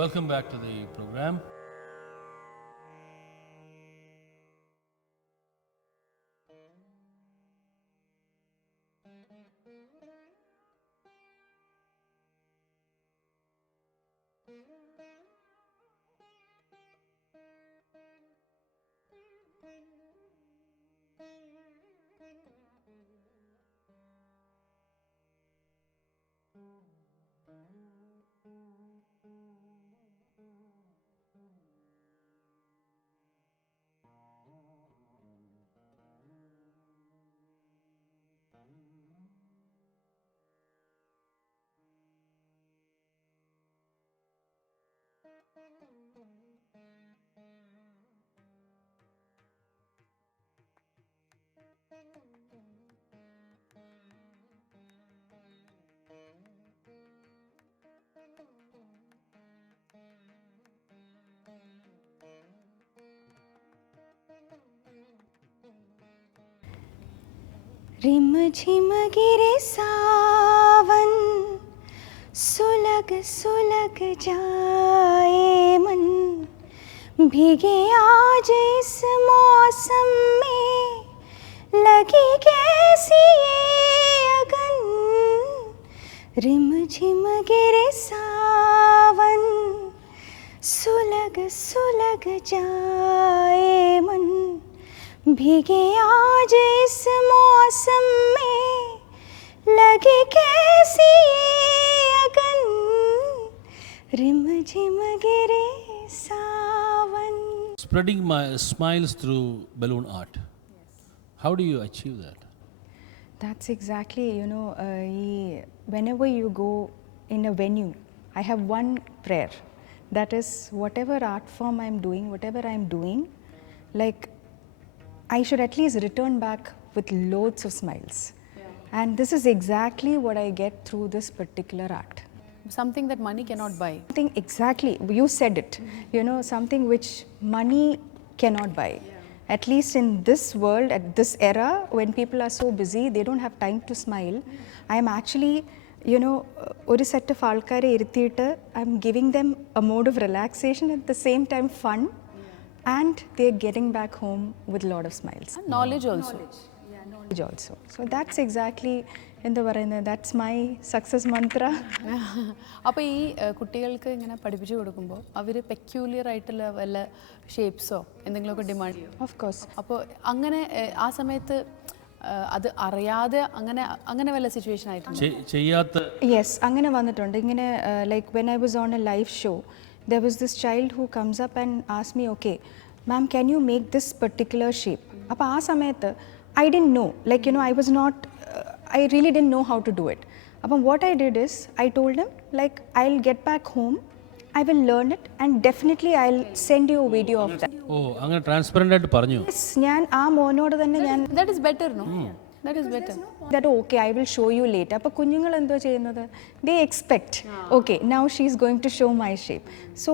Welcome back to the program. रिम झिम गिरे सावन, सुलग सुलग जाए मन, भीगे आज इस मौसम में, लगी कैसी ये अगन। रिम झिम गिरे सावन, सुलग सुलग जाए मन, भीगे आज इस मौसम में, लगे कैसी ये अगन। रिम झिम गिरे सावन. Spreading my smiles through balloon art. How do you achieve that? That's exactly, whenever you go in a venue, I have one prayer. That is, whatever art form I'm doing, whatever I'm doing, like, I should at least return back with loads of smiles. And this is exactly what I get through this particular art. Something that money cannot buy. Something exactly, you said it, something which money cannot buy. At least in this world, at this era, when people are so busy, they don't have time to smile. I am actually, ഒരു set of ആൾക്കാരെ ഇരുത്തിയിട്ട് I'm giving them a mode of relaxation, at the same time fun, and they're getting back home with a lot of smiles. And knowledge also. Knowledge also. So that's exactly, എന്താ പറയുന്നത്, that's my success mantra. അപ്പോൾ ഈ കുട്ടികൾക്ക് ഇങ്ങനെ പഠിപ്പിച്ചു കൊടുക്കുമ്പോൾ അവർ പെക്യൂലിയർ ആയിട്ടുള്ള വല്ല ഷേപ്സോ എന്തെങ്കിലുമൊക്കെ ഡിമാൻഡ് ചെയ്യും. Of course. അപ്പോൾ അങ്ങനെ ആ സമയത്ത് അത് അറിയാതെ അങ്ങനെ വല്ല സിറ്റുവേഷൻ ആയിട്ടുണ്ട് ചെയ്യാത്ത? യെസ്, അങ്ങനെ വന്നിട്ടുണ്ട്. ഇങ്ങനെ like when I was on A live show, there was this child who comes up and asks me, okay, ma'am, can you make this particular shape? അപ്പോൾ ആ സമയത്ത് I didn't know, like, I was not, I really didn't know how to do it. അപ്പം what I did is, I told him, like, I'll get back home, I will learn it, and definitely I'll send you a video of that. ഓ, അങ്ങനെ ട്രാൻസ്പെറൻ്റ് ആയിട്ട് പറഞ്ഞു. Yes, ഞാൻ ആ മോനോട് തന്നെ ഞാൻ that is better, no? That is better. That okay, I will show you later. അപ്പോൾ കുഞ്ഞുങ്ങൾ എന്തോ ചെയ്യുന്നത്, they expect, okay, now she is going to show my shape. So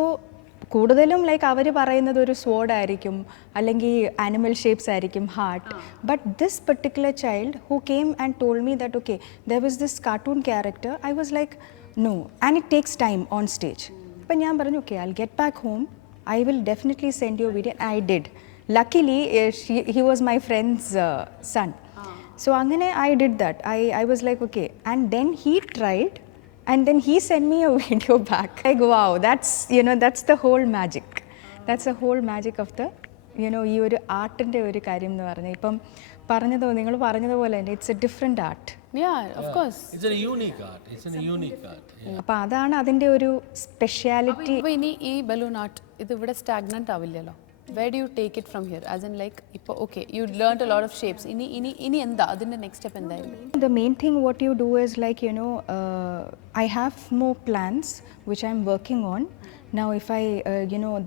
കൂടുതലും ലൈക്ക് അവർ പറയുന്നത് ഒരു sword ആയിരിക്കും, അല്ലെങ്കിൽ ആനിമൽ ഷേപ്സ് ആയിരിക്കും, heart. But this particular child who came and told me that okay, there was this cartoon character. I was like, no, and it takes time on stage. അപ്പം ഞാൻ പറഞ്ഞു, okay, I'll get back home, I will definitely send you a video. I did. Luckily, he was my friend's son. So angane I did that. I was like, okay, and then he tried, and then he sent me a video back. Like, wow, that's that's the whole magic. That's the whole magic of the ഈ ഒരു ആർട്ടിൻ്റെ ഒരു കാര്യം എന്ന് പറഞ്ഞാൽ, ഇപ്പം നിങ്ങൾ പറഞ്ഞതുപോലെ തന്നെ it's A different art. Of course. It's a unique art. It's a unique art. അപ്പം അതാണ് അതിൻ്റെ ഒരു സ്പെഷ്യാലിറ്റി. അപ്പോൾ ഇനി ഈ ബലൂൺ ആർട്ട് ഇത് ഇവിടെ സ്റ്റാഗ്നന്റ് ആവില്ലല്ലോ. Where do you take it from here? As in, like, okay, you learned a lot of shapes. Ini enda adinte next step endaayirunnu? The main thing what you do is, like, I have more plans which I'm working on. Now if I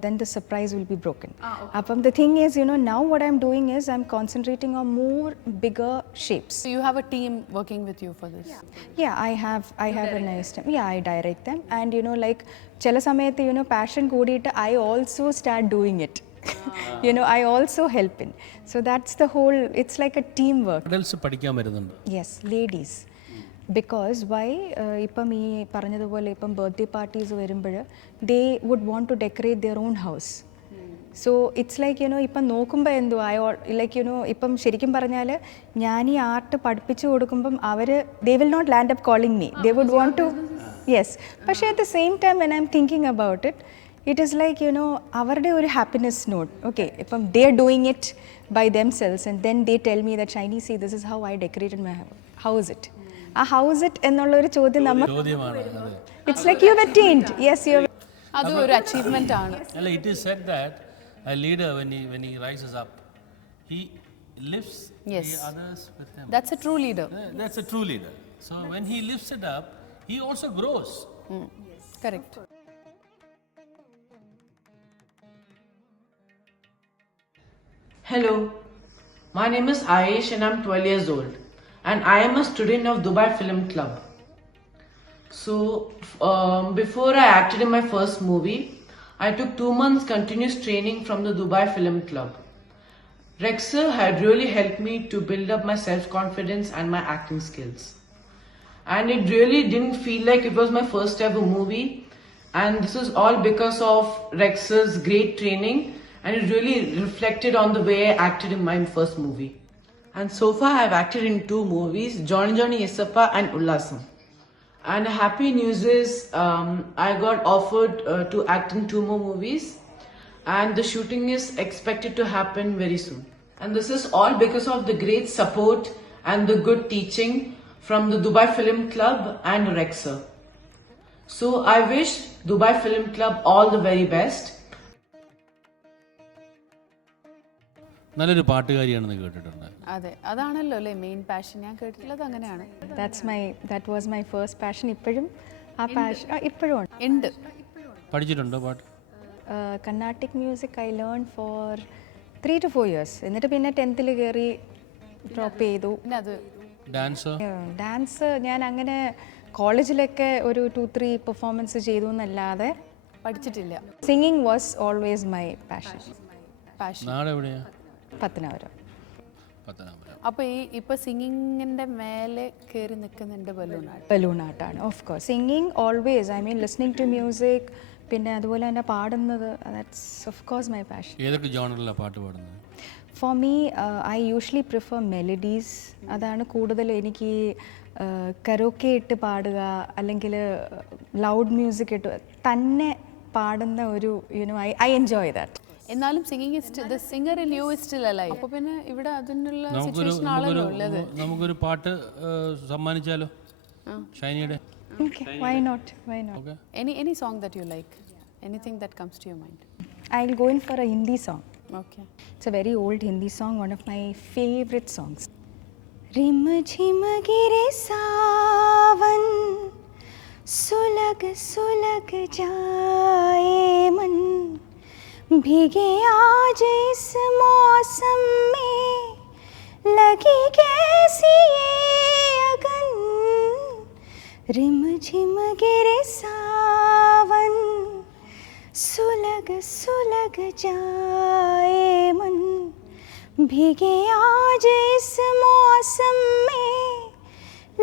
then the surprise will be broken. Okay. The thing is, now what I'm doing is I'm concentrating on more bigger shapes. So you have a team working with you for this? Yeah, I have a nice team. Yeah, I direct them, and like chala samayathe passion koodite I also start doing it. I also help in. So that's the whole, it's like a teamwork. Adults പഠിക്കാൻ വരുന്നുണ്ട്. Yes, ladies. Because Y ഇപ്പം ഈ പറഞ്ഞതുപോലെ ഇപ്പം birthday parties വരുമ്പോൾ they would want to decorate their own house. So it's like you know ഇപ്പം നോക്കുമ്പോൾ എന്തുവാ ലൈക്ക് യുനോ ഇപ്പം ശരിക്കും പറഞ്ഞാൽ ഞാൻ ഈ ആർട്ട് പഠിപ്പിച്ചു കൊടുക്കുമ്പം അവർ they will not land up calling me, they would want to yes. പക്ഷേ at the same time when I am thinking about it is like you know അവരുടെ ഒരു ഹാപ്പിനെസ് നോട്ട്. ഓക്കെ, ഇപ്പം they are doing it by themselves and then they tell me that shiny see this is how I decorated my house it. ആ house it എന്നുള്ളൊരു ചോദ്യം നമ്മൾ it's like you attained. Yes, U അത് ഒരു അച്ചീവ്മെന്റ് ആണ്. അല്ല, it is said that a leader when he rises up, he lifts Yes. the others with him. That's a true leader. That's a true leader. So when he lifts it up, he also grows. Correct. Hello, my name is Aish and I'm 12 years old and I am a student of Dubai Film Club. So before I acted in my first movie, I took 2 months continuous training from the Dubai Film Club. Rexer had really helped me to build up my self-confidence and my acting skills. And it really didn't feel like it was my first ever movie, and this is all because of Rexer's great training, and it really reflected on the way I acted in my first movie. And so far I've acted in 2 movies, Johnny Johnny Yesappa and Ullasam. And happy news is I got offered to act in 2 more movies and the shooting is expected to happen very soon. And this is all because of the great support and the good teaching from the Dubai Film Club and Rexer. So I wish Dubai Film Club all the very best. നല്ലൊരു പാട്ടുകാരിയാണെന്ന് കേട്ടിട്ടുണ്ട്. അതെ, അതാണല്ലോ അല്ലേ main passion. ഞാൻ കേട്ടിട്ടുള്ളത് അങ്ങനെയാണ്. that was my first passion. ഇപ്പോഴും ആ പാഷൻ ഇപ്പോഴും ഉണ്ട്. പഠിച്ചിട്ടുണ്ടോ പാട്ട്? Carnatic music I learn four 3 to 4 years. എന്നിട്ട് പിന്നെ 10th കയറി ഡ്രോപ്പ് ചെയ്തു. പിന്നെ അത് ഡാൻസോ? ഡാൻസ് ഞാൻ അങ്ങനെ കോളേജിലൊക്കെ ഒരു 2-3 പെർഫോമൻസ് ചെയ്തു എന്നല്ലാതെ പഠിച്ചിട്ടില്ല. Singing was always my passion. നാട് എവിടെയാ? പത്തനാപുരം. അപ്പോൾ ഇപ്പൊ സിംഗിങ്ങിന്റെ മേലെ കയറി നിൽക്കുന്നുണ്ട് ബലൂണാട്ടാണ്. Of course singing always, I mean listening to music, പിന്നെ അതുപോലെ തന്നെ പാടുന്നത്, that's of course my passion. ഏതൊക്കെ ജോണറിലാണ് പാട്ട് പാടുന്നത്? For me I usually prefer melodies. അതാണ് കൂടുതൽ എനിക്ക് കരോക്കെ ഇട്ട് പാടുക അല്ലെങ്കിൽ ലൗഡ് മ്യൂസിക് ഇട്ട് തന്നെ പാടുന്ന ഒരു യുനോ ഐ എൻജോയ് ദാറ്റ്. എന്നാലും singing the singer in you is still alive. അപ്പോൾ പിന്നെ ഇവിടെ അതിനുള്ള സിറ്റുവേഷൻ ആണല്ലോ ഉള്ളത്. നമുക്കൊരു പാട്ട് സമ്മാനിച്ചാലോ ഷൈനിയുടെ? Okay, why not? Okay. Any song that you like, anything that comes to your mind? I'll go in for a Hindi song. Okay. It's a very old Hindi song, one of my favorite songs. Rim jhim gire savan, sulag sulag jaye man, भीगे आज इस मौसम में, लगी कैसी ये अगन, रिम झिम गिरे सावन, सुलग सुलग जाए मन, भीगे आज इस मौसम में,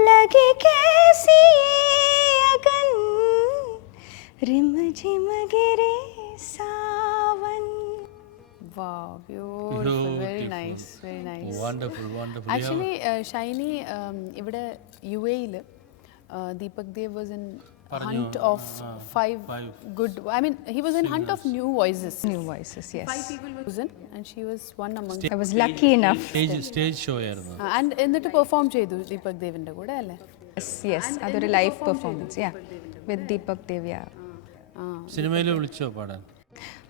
लगी कैसी ये अगन, रिम झिम गिरे सावन. Wow, beautiful. Very nice, very nice. Wonderful, wonderful. Actually, Shiny, ഇവിടെ UAE Deepak Dev was in hunt of 5 good. I mean, he was in hunt of new voices. New voices, yes. 5 people were chosen, and she was one among. I was lucky enough. Stage show ആയിരുന്നു. And എന്നിട്ട് പെർഫോം ചെയ്തു ദീപക് ദേവിന്റെ കൂടെ അല്ലേ? Yes, അതൊരു live performance, yeah, with Deepak Dev, yeah. സിനിമയിൽ വിളിച്ചോ പാടാൻ?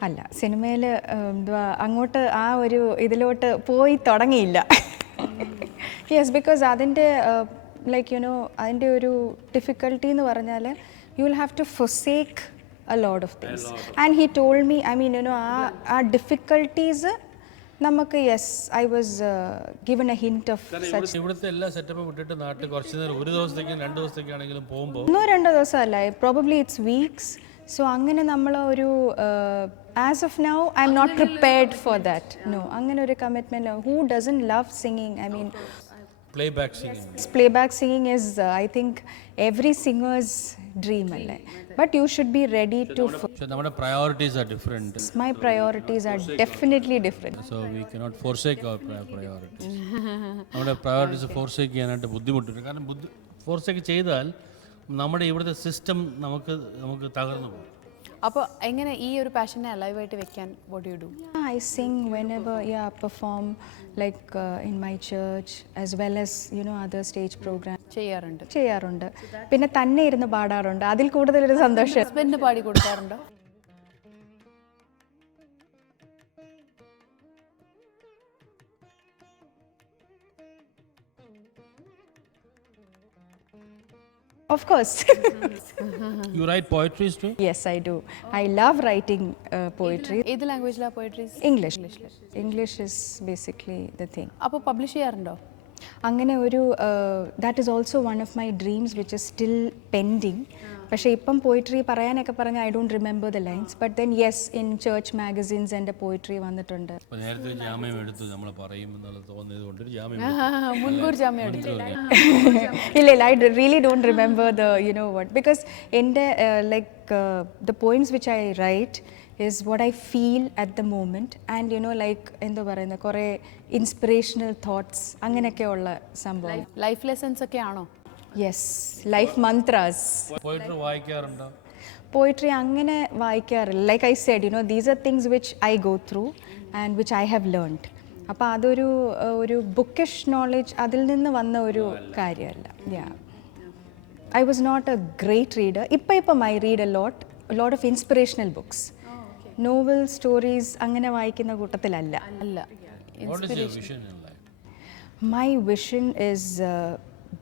അല്ല, സിനിമയിൽ എന്തുവാ അങ്ങോട്ട് ആ ഒരു ഇതിലോട്ട് പോയി തുടങ്ങിയില്ല. യെസ്, ബിക്കോസ് അതിൻ്റെ ലൈക്ക് യുനോ അതിൻ്റെ ഒരു ഡിഫിക്കൽട്ടി എന്ന് പറഞ്ഞാൽ you will have to forsake a lot of things. And he told me, I mean you know ആ ഡിഫിക്കൽട്ടീസ് നമുക്ക്, yes, I was given a hint of such. ഇവിടുത്തെ എല്ലാ സെറ്റപ്പും വിട്ടിട്ട് നാട്ടിൽ കുറച്ച് നേരം, ഒരു ദിവസത്തേക്കും 2 ദിവസത്തേക്കാണെങ്കിലും പോകുമ്പോൾ 1-2 ദിവസമല്ല, പ്രോബബ്ലി ഇറ്റ്സ് വീക്സ്. സോ അങ്ങനെ നമ്മൾ ഒരു as of now I am not prepared for that. No, അങ്ങനെ ഒരു commitment. Who doesn't love singing? I mean playback singing. Playback singing is, I think, every singer's dream. But you should be ready to. So our priorities are different. My priorities are definitely different. So we cannot forsake our priorities. നമ്മുടെ priorities forsake ചെയ്യാനായിട്ട് ബുദ്ധിമുട്ടുണ്ട്. കാരണം ഫോർസേക്ക് ചെയ്താൽ നമ്മുടെ ഇവിടുത്തെ സിസ്റ്റം നമുക്ക് തകർന്നു പോകും. അപ്പോൾ എങ്ങനെ ഈ ഒരു പാഷനെ അലൈവായിട്ട് വെക്കാൻ what do you do? Yeah, I sing whenever, perform like in my church as well as other stage programs. ചെയ്യാറുണ്ട്. പിന്നെ തന്നെ ഇരുന്ന് പാടാറുണ്ട്. അതിൽ കൂടുതലൊരു സന്തോഷം. ഹസ്ബൻഡിന് പാടി കൊടുക്കാറുണ്ടോ? Of course. You write poetries too? Yes, I do. I love writing poetry. ഏത് ലാംഗ്വേജിലാണ് poetries? English. English is basically the thing. അപ്പോൾ പബ്ലിഷ് ചെയ്യാറുണ്ടോ? അങ്ങനെ ഒരു that is also one of my dreams which is still pending. പക്ഷേ ഇപ്പം പോയിട്രി പറയാനൊക്കെ പറഞ്ഞാൽ I don't remember the lines. But then yes, in church magazines എൻ്റെ പോയിട്രി വന്നിട്ടുണ്ട്. അപ്പോൾ നേരത്തെ ജാമ്യം എടുത്തു നമ്മൾ പറയുമെന്നുള്ള തോന്നിയത് കൊണ്ട് ജാമ്യം മുൻകൂർ ജാമ്യം എടുത്തു. ഇല്ല I really don't remember the what, because എൻ്റെ the poems which I write is what I feel at the moment, and എന്താ പറയുന്നത് കുറേ ഇൻസ്പിറേഷണൽ തോട്ട്സ് അങ്ങനെയൊക്കെയുള്ള സംഭവം. ലൈഫ് ലെസൺസ് ഒക്കെ ആണോ? Yes, life mantras. പോയിട്രി വായിക്കാറുണ്ടോ? പോയിട്രി അങ്ങനെ വായിക്കാറില്ല. Like I said these are things which I go through and which I have learned. അപ്പോൾ അതൊരു ബുക്കിഷ് നോളജ് അതിൽ നിന്ന് വന്ന ഒരു കാര്യമല്ല. I was not a great reader. ഇപ്പം I read a lot of inspirational books. Novel stories അങ്ങനെ വായിക്കുന്ന കൂട്ടത്തിലല്ല. What is your vision in life? My vision is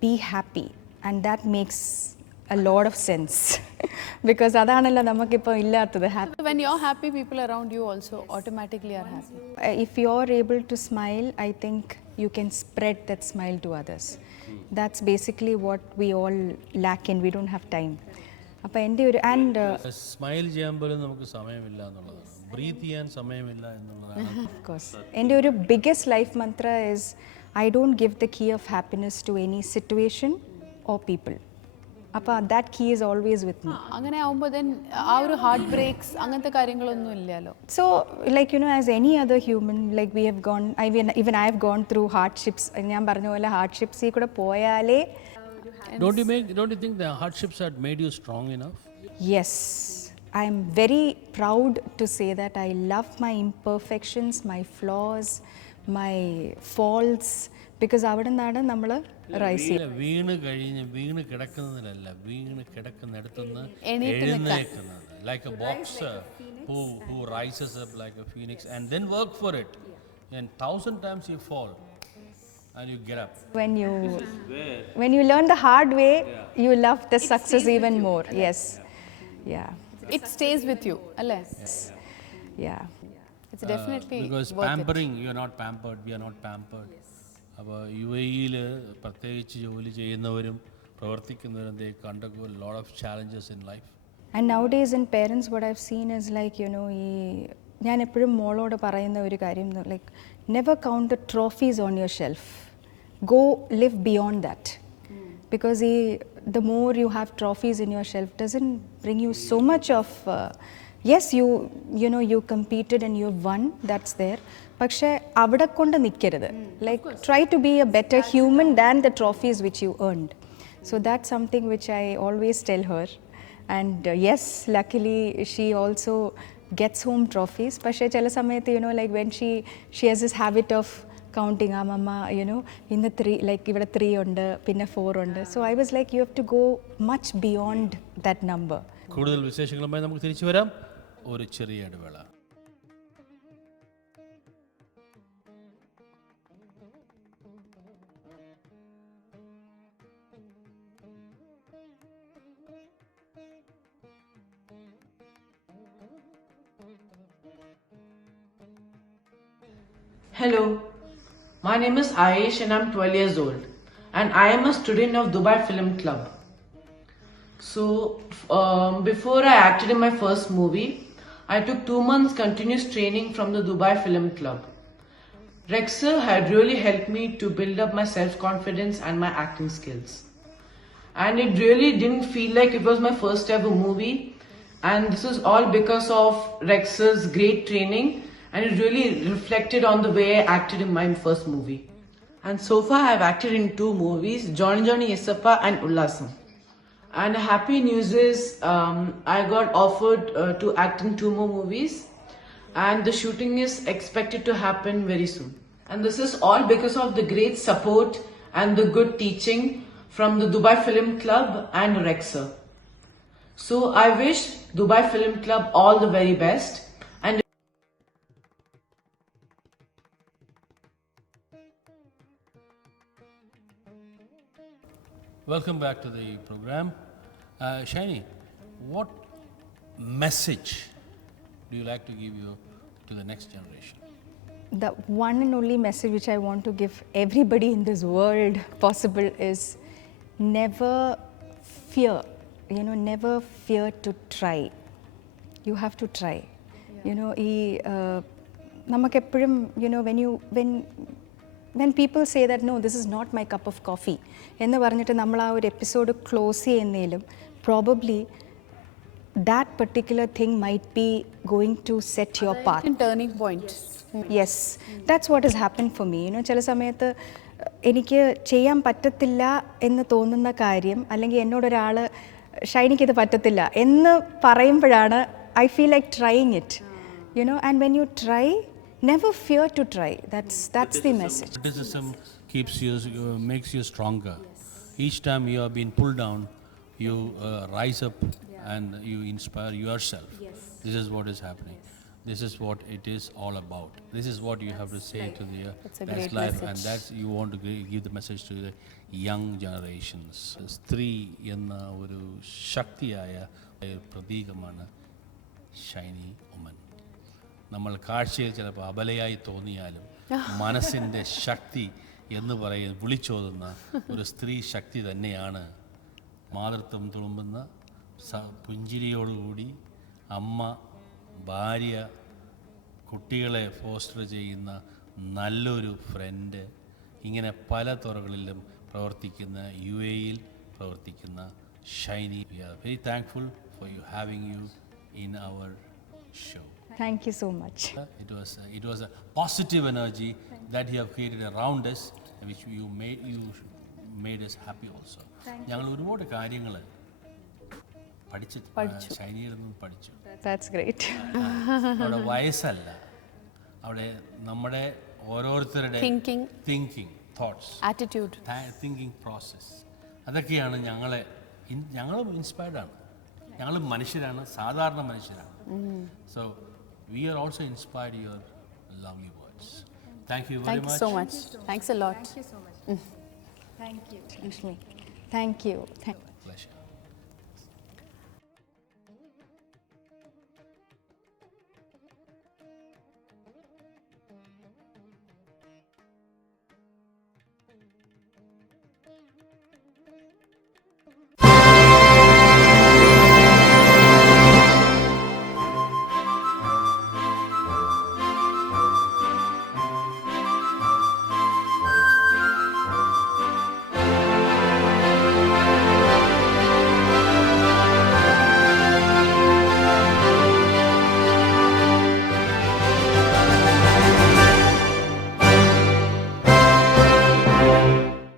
be happy, and that makes a lot of sense because അതാണല്ലോ നമുക്കിപ്പോൾ ഇല്ലാത്തത്. When you're happy, people around you also automatically are happy. If you're able to smile, I think you can spread that smile to others. That's basically what we all lack in. We don't have time. അപ്പോൾ എൻ്റെ ഒരു സ്മൈൽ ചെയ്യാൻ പോലും നമുക്ക് സമയമില്ല എന്നുള്ളതാണ്. ബ്രീത്ത് ചെയ്യാൻ സമയമില്ല എന്നുള്ളതാണ്. Of course. എൻ്റെ ഒരു biggest life mantra is I don't give the key of happiness to any situation or people. അപ്പോൾ that key is always with me. അങ്ങനെ ആവുമ്പോൾ then ആ ഒരു ഹാർട്ട് ബ്രേക്സ് അങ്ങനത്തെ കാര്യങ്ങളൊന്നും ഇല്ലല്ലോ. So as any other human, we have gone, even I have gone through hardships. ഞാൻ പറഞ്ഞ പോലെ hardships കൂടെ പോയാലേ. Don't you think the hardships had made you strong enough? Yes, I am very proud to say that I love my imperfections, my flaws, my faults, because അവിടെ നിന്നാണ് നമ്മൾ റൈസ് ചെയ്യുന്നത്. വീണ് കിടക്കുന്നതിലല്ല, വീണ് കിടക്കുന്നിടത്തുനിന്ന് എഴുന്നേൽക്കുന്നത്. Like a boxer who rises up like a phoenix and then work for it. And 1,000 times you fall and you get up. When you learn the hard way, you love the success even more. Yes. Yeah. It stays with you, alle? Yeah. It's definitely because worth pampering, you are not pampered, we are not pampered. അപ്പോൾ UAE പ്രത്യേകിച്ച് ജോലി ചെയ്യുന്നവരും പ്രവർത്തിക്കുന്നവരും they conduct a lot of challenges in life. And nowadays in parents what I've seen is ഞാൻ എപ്പോഴും മോളോട് പറയുന്ന ഒരു കാര്യം never count the trophies on your shelf. Go live beyond that. Because the more you have trophies in your shelf doesn't bring you so much of yes, you competed and you won, that's there. പക്ഷേ അവിടെ കൊണ്ട് നിൽക്കരുത്. Try to be a better human than the trophies which you earned. So that's something which I always tell her. And yes, luckily she also gets home trophies. പക്ഷേ ചില സമയത്ത് when she has this habit of counting, മമ്മ ഇന്ന് 3, ഇവിടെ 3 ഉണ്ട്, പിന്നെ 4 ഉണ്ട്. So I was like, you have to go much beyond that number. കൂടുതൽ വിശേഷങ്ങളുമായി നമുക്ക് തിരിച്ചു വരാം. ഒരു ചെറിയ ഇടവേള. Hello, my name is Aish and I'm 12 years old and I am a student of Dubai Film Club. So before I acted in my first movie, I took 2 months continuous training from the Dubai Film Club. Rexer had really helped me to build up my self-confidence and my acting skills. And it really didn't feel like it was my first ever movie. And this is all because of Rexer's great training, and it really reflected on the way I acted in my first movie. And so far I've acted in 2 movies, Johnny Johnny Yesappa and Ullasam. And happy news is I got offered to act in 2 more movies, and the shooting is expected to happen very soon. And this is all because of the great support and the good teaching from the Dubai Film Club and Rexer. So I wish Dubai Film Club all the very best. And Welcome back to the program. Shiny, what message do you like to give to the next generation? The one and only message which I want to give everybody in this world possible is never fear, never fear to try. You have to try. നമുക്കെപ്പോഴും when people say that no, this is not my cup of coffee എന്ന് പറഞ്ഞിട്ട് നമ്മൾ ആ ഒരു episode close ചെയ്യുന്നതിലും probably that particular thing might be going to set your path. Turning point. Yes, that's what has happened for me. ചില സമയത്ത് എനിക്ക് ചെയ്യാൻ പറ്റത്തില്ല എന്ന് തോന്നുന്ന കാര്യം അല്ലെങ്കിൽ എന്നോടൊരാൾ ഷൈനിക്ക് ഇത് പറ്റത്തില്ല എന്ന് പറയുമ്പോഴാണ് I feel like trying it. And when you try, never fear to try. That's the message. Criticism makes you stronger. Each time you have been pulled down, you rise up and you inspire yourself. This is what is happening. This is what it is all about. This is what you have to say to the great life, message. and that's you want to give the message to the young generations. സ്ത്രീ എന്ന ഒരു ശക്തിയായ പ്രതീകമാണ് ഷൈനി ഉമ്മൻ. നമ്മൾ കാഴ്ചയിൽ ചിലപ്പോൾ അബലയായി തോന്നിയാലും മനസ്സിൻ്റെ ശക്തി എന്ന് പറയുന്നത് വിളിച്ചോതുന്ന ഒരു സ്ത്രീ ശക്തി തന്നെയാണ്. മാതൃത്വം തുളുമ്പുന്ന പുഞ്ചിരിയോടുകൂടി അമ്മ, ഭാര്യ, കുട്ടികളെ ഫോസ്റ്റർ ചെയ്യുന്ന നല്ലൊരു ഫ്രണ്ട്, ഇങ്ങനെ പല തുറകളിലും പ്രവർത്തിക്കുന്ന UAE-യിൽ പ്രവർത്തിക്കുന്ന Shiny. We are very thankful for you having you in our show. Thank you so much. It was a positive energy that you have created around us, which you made us happy also. ഞങ്ങൾ ഒരുപാട് കാര്യങ്ങൾ ഷൈനിയിൽ നിന്ന് പഠിച്ചു. That's great. അവിടെ വയസ്സല്ല, അവിടെ നമ്മുടെ ഓരോരുത്തരുടെ thinking, thoughts, Attitude. Thinking process, അതൊക്കെയാണ് ഞങ്ങളും ഇൻസ്പയർഡ് ആണ്. ഞങ്ങൾ മനുഷ്യരാണ്, സാധാരണ മനുഷ്യരാണ്. So we are also inspired your lovely words. Thank you very Thank you much. so much. Thanks a lot. Thank you so much. Thank you, Lakshmi. Thank you. Pleasure.